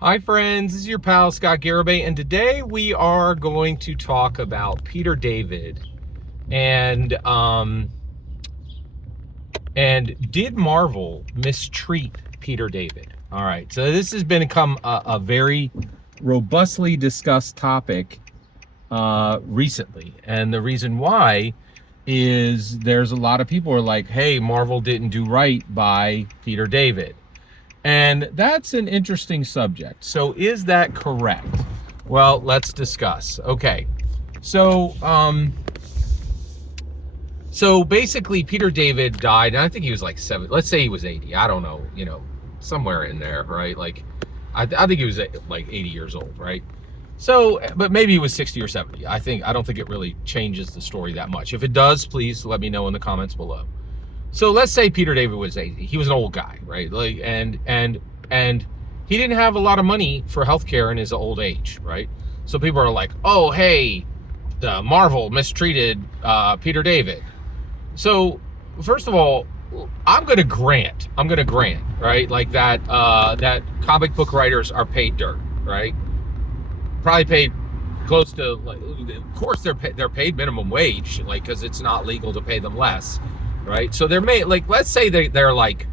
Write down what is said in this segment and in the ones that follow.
Hi friends, this is your pal Scott Garibay, and today we are going to talk about Peter David and did Marvel mistreat Peter David? All right, so this has become a very robustly discussed topic recently, and the reason why is there's a lot of people who are like, hey, Marvel didn't do right by Peter David. And that's an interesting subject. So is that correct? Well, let's discuss. Okay. So so basically Peter David died, and I think he was like 7, let's say he was 80. I don't know, somewhere in there, right? Like I think he was like 80 years old, right? So, but maybe he was 60 or 70. I don't think it really changes the story that much. If it does, please let me know in the comments below. So let's say Peter David was 80. He was an old guy, right? Like, and he didn't have a lot of money for healthcare in his old age, right? So people are like, "Oh, hey, Marvel mistreated Peter David." So first of all, I'm gonna grant, right? Like that that comic book writers are paid dirt, right? Probably paid close to, like, of course they're paid minimum wage, like, because it's not legal to pay them less. Right, so they're made, like, let's say they're like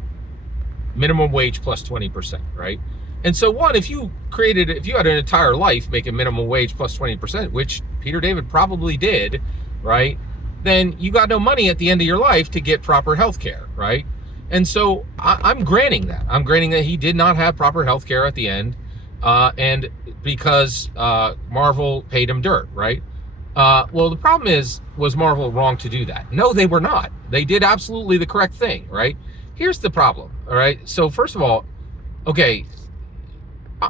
minimum wage plus 20%, right? And so if you had an entire life making minimum wage plus 20%, which Peter David probably did, right? Then you got no money at the end of your life to get proper health care, right? And so I'm granting that he did not have proper health care at the end, and because Marvel paid him dirt, right? Well, the problem was Marvel wrong to do that? No, they were not. They did absolutely the correct thing, right? Here's the problem, all right? So first of all, okay,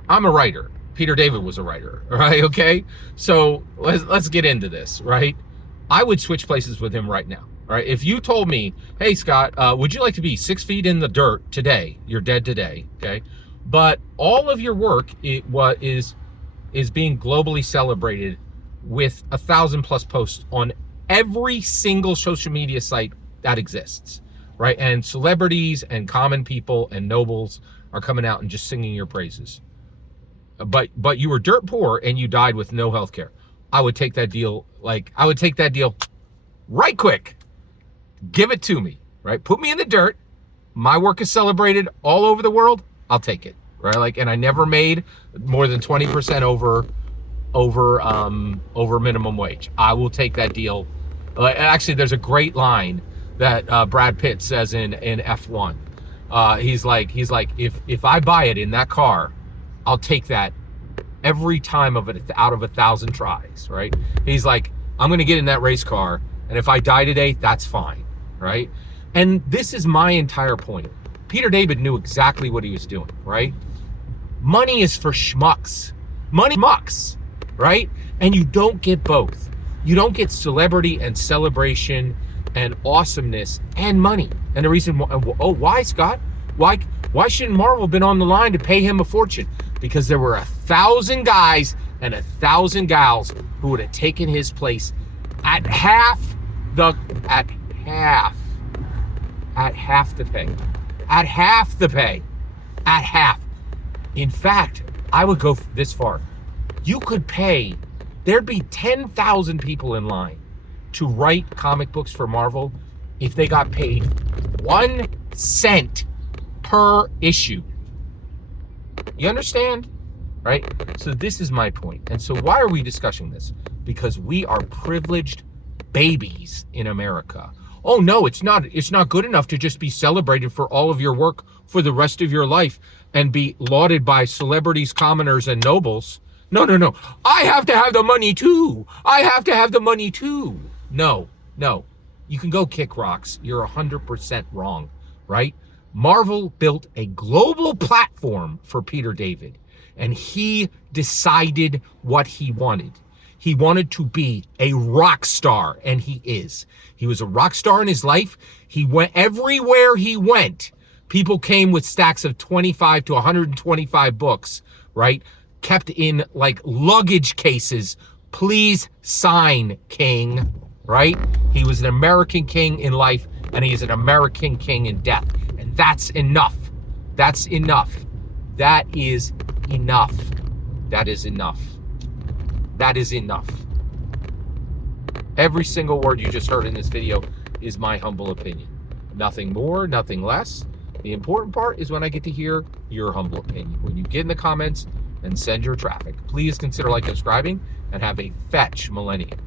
I'm a writer. Peter David was a writer, all right? Okay, so let's get into this, right? I would switch places with him right now, all right? If you told me, hey, Scott, would you like to be 6 feet in the dirt today? You're dead today, okay? But all of your work is being globally celebrated with 1,000+ posts on every single social media site that exists, right? And celebrities and common people and nobles are coming out and just singing your praises. But you were dirt poor and you died with no health care. I would take that deal. Right quick. Give it to me, right? Put me in the dirt. My work is celebrated all over the world. I'll take it, right? Like, and I never made more than 20% over minimum wage. I will take that deal. Actually, there's a great line that Brad Pitt says in F1. He's like, if I buy it in that car, I'll take that every time out of 1,000 tries, right? He's like, I'm going to get in that race car, and if I die today, that's fine, right? And this is my entire point. Peter David knew exactly what he was doing, right? Money is for schmucks. Money mucks. Right? And you don't get both. You don't get celebrity and celebration and awesomeness and money. And the reason why, Scott? Why shouldn't Marvel have been on the line to pay him a fortune? Because there were 1,000 guys and 1,000 gals who would have taken his place at half the pay. In fact, I would go this far. You could there'd be 10,000 people in line to write comic books for Marvel if they got paid 1 cent per issue. You understand? Right? So this is my point. And so why are we discussing this? Because we are privileged babies in America. Oh no, it's not good enough to just be celebrated for all of your work for the rest of your life and be lauded by celebrities, commoners, and nobles. No. I have to have the money too. No. You can go kick rocks. You're 100% wrong, right? Marvel built a global platform for Peter David, and he decided what he wanted. He wanted to be a rock star, and he is. He was a rock star in his life. He went everywhere he went. People came with stacks of 25 to 125 books, right? Kept in like luggage cases. Please sign, King, right? He was an American king in life, and he is an American king in death. And that's enough. That is enough. That is enough. That is enough. Every single word you just heard in this video is my humble opinion. Nothing more, nothing less. The important part is when I get to hear your humble opinion. When you get in the comments and send your traffic. Please consider liking and subscribing, and have a fetch millennium.